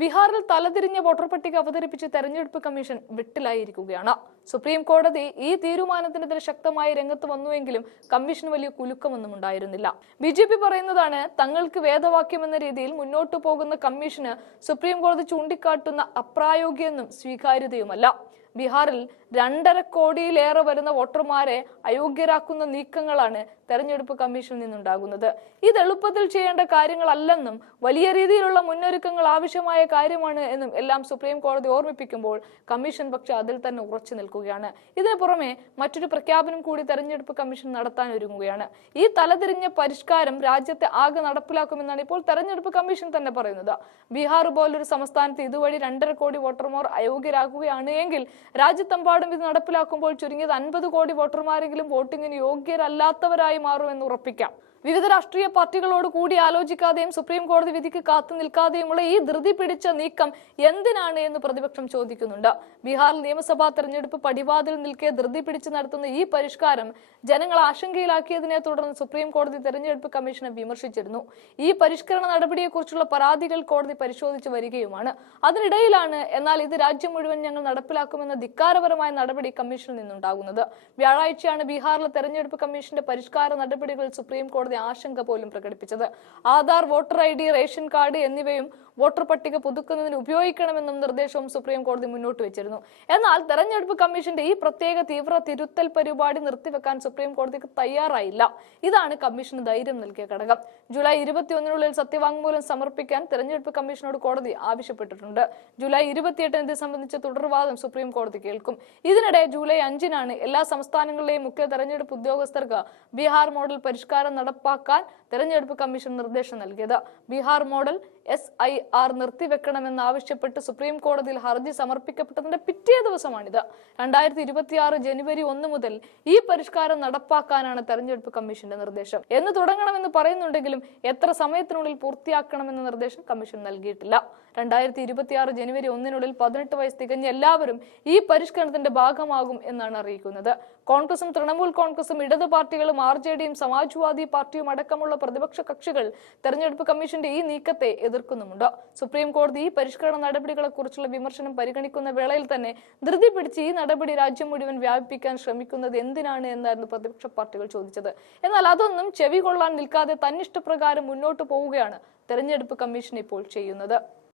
ബീഹാറിൽ തലതിരിഞ്ഞ വോട്ടർ പട്ടിക അവതരിപ്പിച്ച് തെരഞ്ഞെടുപ്പ് കമ്മീഷൻ വെട്ടിലായിരിക്കുകയാണ്. സുപ്രീം കോടതി ഈ തീരുമാനത്തിനെതിരെ ശക്തമായി രംഗത്ത് വന്നുവെങ്കിലും കമ്മീഷന് വലിയ കുലുക്കമൊന്നും ഉണ്ടായിരുന്നില്ല. BJP പറയുന്നതാണ് തങ്ങൾക്ക് വേദവാക്യം എന്ന രീതിയിൽ മുന്നോട്ടു പോകുന്ന കമ്മീഷന് സുപ്രീം കോടതി ചൂണ്ടിക്കാട്ടുന്ന അപ്രായോഗികമെന്നും സ്വീകാര്യതയുമല്ല. ബീഹാറിൽ 2.5 കോടിയിലേറെ വരുന്ന വോട്ടർമാരെ അയോഗ്യരാക്കുന്ന നീക്കങ്ങളാണ് തെരഞ്ഞെടുപ്പ് കമ്മീഷനിൽ നിന്നുണ്ടാകുന്നത്. ഇത് എളുപ്പത്തിൽ ചെയ്യേണ്ട കാര്യങ്ങളല്ലെന്നും വലിയ രീതിയിലുള്ള മുന്നൊരുക്കങ്ങൾ ആവശ്യമായ കാര്യമാണ് എന്നും എല്ലാം സുപ്രീം കോടതി ഓർമ്മിപ്പിക്കുമ്പോൾ കമ്മീഷൻ പക്ഷേ അതിൽ തന്നെ ഉറച്ചു നിൽക്കുകയാണ്. ഇതിനു പുറമെ മറ്റൊരു പ്രഖ്യാപനം കൂടി തെരഞ്ഞെടുപ്പ് കമ്മീഷൻ നടത്താൻ ഒരുങ്ങുകയാണ്. ഈ തലതിരിഞ്ഞ പരിഷ്കാരം രാജ്യത്തെ ആകെ നടപ്പിലാക്കുമെന്നാണ് ഇപ്പോൾ തെരഞ്ഞെടുപ്പ് കമ്മീഷൻ തന്നെ പറയുന്നത്. ബീഹാർ പോലൊരു സംസ്ഥാനത്ത് ഇതുവഴി 2.5 കോടി വോട്ടർമാർ അയോഗ്യരാകുകയാണ് എങ്കിൽ രാജ്യത്തെമ്പാടും ഇത് നടപ്പിലാക്കുമ്പോൾ ചുരുങ്ങിയത് 50 കോടി വോട്ടർമാരെങ്കിലും വോട്ടിങ്ങിന് യോഗ്യരല്ലാത്തവരായി മാറുമെന്ന് ഉറപ്പിക്കാം. വിവിധ രാഷ്ട്രീയ പാർട്ടികളോട് കൂടി ആലോചിക്കാതെയും സുപ്രീം കോടതി വിധിക്ക് കാത്തു നിൽക്കാതെയുമുള്ള ഈ ധൃതി പിടിച്ച നീക്കം എന്തിനാണ് എന്ന് പ്രതിപക്ഷം ചോദിക്കുന്നുണ്ട്. ബീഹാറിൽ നിയമസഭാ തെരഞ്ഞെടുപ്പ് പടിവാതിൽ നിൽക്കെ ധൃതി പിടിച്ച് നടത്തുന്ന ഈ പരിഷ്കാരം ജനങ്ങളെ ആശങ്കയിലാക്കിയതിനെ തുടർന്ന് സുപ്രീം കോടതി തെരഞ്ഞെടുപ്പ് കമ്മീഷനെ വിമർശിച്ചിരുന്നു. ഈ പരിഷ്കരണ നടപടിയെക്കുറിച്ചുള്ള പരാതികൾ കോടതി പരിശോധിച്ചു വരികയുമാണ്. അതിനിടയിലാണ് എന്നാൽ ഇത് രാജ്യം മുഴുവൻ ഞങ്ങൾ നടപ്പിലാക്കുമെന്ന ധിക്കാരപരമായ നടപടി കമ്മീഷനിൽ നിന്നുണ്ടാകുന്നത്. വ്യാഴാഴ്ചയാണ് ബീഹാറിലെ തെരഞ്ഞെടുപ്പ് കമ്മീഷന്റെ പരിഷ്കാര നടപടികൾ സുപ്രീം കോടതി ആശങ്ക പോലും പ്രകടിപ്പിച്ചത്. Aadhaar, voter ID, ration card എന്നിവയും വോട്ടർ പട്ടിക പുതുക്കുന്നതിന് ഉപയോഗിക്കണമെന്നും നിർദ്ദേശവും സുപ്രീം കോടതി മുന്നോട്ട് വെച്ചിരുന്നു. എന്നാൽ തെരഞ്ഞെടുപ്പ് കമ്മീഷന്റെ ഈ പ്രത്യേക തീവ്ര തിരുത്തൽ പരിപാടി നിർത്തിവെക്കാൻ സുപ്രീം കോടതിക്ക് തയ്യാറായില്ല. ഇതാണ് കമ്മീഷന് ധൈര്യം നൽകിയ ഘടകം. ജൂലൈ 21-നുള്ളിൽ സത്യവാങ്മൂലം സമർപ്പിക്കാൻ തെരഞ്ഞെടുപ്പ് കമ്മീഷനോട് കോടതി ആവശ്യപ്പെട്ടിട്ടുണ്ട്. ജൂലൈ 28-ന് ഇത് സംബന്ധിച്ച തുടർവാദം സുപ്രീം കോടതി കേൾക്കും. ഇതിനിടെ ജൂലൈ 5-നാണ് എല്ലാ സംസ്ഥാനങ്ങളിലെയും മുഖ്യ തെരഞ്ഞെടുപ്പ് ഉദ്യോഗസ്ഥർക്ക് ബീഹാർ മോഡൽ പരിഷ്കാരം നടപ്പാക്കാൻ തെരഞ്ഞെടുപ്പ് കമ്മീഷൻ നിർദ്ദേശം നൽകിയത്. ബീഹാർ മോഡൽ SIR നിർത്തിവെക്കണമെന്നാവശ്യപ്പെട്ട് സുപ്രീം കോടതിയിൽ ഹർജി സമർപ്പിക്കപ്പെട്ടതിന്റെ പിറ്റേ ദിവസമാണിത്. 2026 ജനുവരി 1 മുതൽ ഈ പരിഷ്കാരം നടപ്പാക്കാനാണ് തെരഞ്ഞെടുപ്പ് കമ്മീഷന്റെ നിർദ്ദേശം. എന്ന് തുടങ്ങണമെന്ന് പറയുന്നുണ്ടെങ്കിലും എത്ര സമയത്തിനുള്ളിൽ പൂർത്തിയാക്കണമെന്ന നിർദ്ദേശം കമ്മീഷൻ നൽകിയിട്ടില്ല. 2026 ജനുവരി 1-നുള്ളിൽ 18 വയസ്സ് തികഞ്ഞ എല്ലാവരും ഈ പരിഷ്കരണത്തിന്റെ ഭാഗമാകും എന്നാണ് അറിയിക്കുന്നത്. കോൺഗ്രസും തൃണമൂൽ കോൺഗ്രസും ഇടതു പാർട്ടികളും RJDയും സമാജ്വാദി പാർട്ടിയും അടക്കമുള്ള പ്രതിപക്ഷ കക്ഷികൾ തെരഞ്ഞെടുപ്പ് കമ്മീഷന്റെ ഈ നീക്കത്തെ എതിർക്കുന്നുമുണ്ട്. സുപ്രീം കോടതി ഈ പരിഷ്കരണ നടപടികളെ കുറിച്ചുള്ള വിമർശനം പരിഗണിക്കുന്ന വേളയിൽ തന്നെ ധൃതി പിടിച്ച് ഈ നടപടി രാജ്യം മുഴുവൻ വ്യാപിപ്പിക്കാൻ ശ്രമിക്കുന്നത് എന്തിനാണ് എന്നായിരുന്നു പ്രതിപക്ഷ പാർട്ടികൾ ചോദിച്ചത്. എന്നാൽ അതൊന്നും ചെവി കൊള്ളാൻ നിൽക്കാതെ തന്നിഷ്ടപ്രകാരം മുന്നോട്ട് പോവുകയാണ് തെരഞ്ഞെടുപ്പ് കമ്മീഷൻ ഇപ്പോൾ ചെയ്യുന്നത്.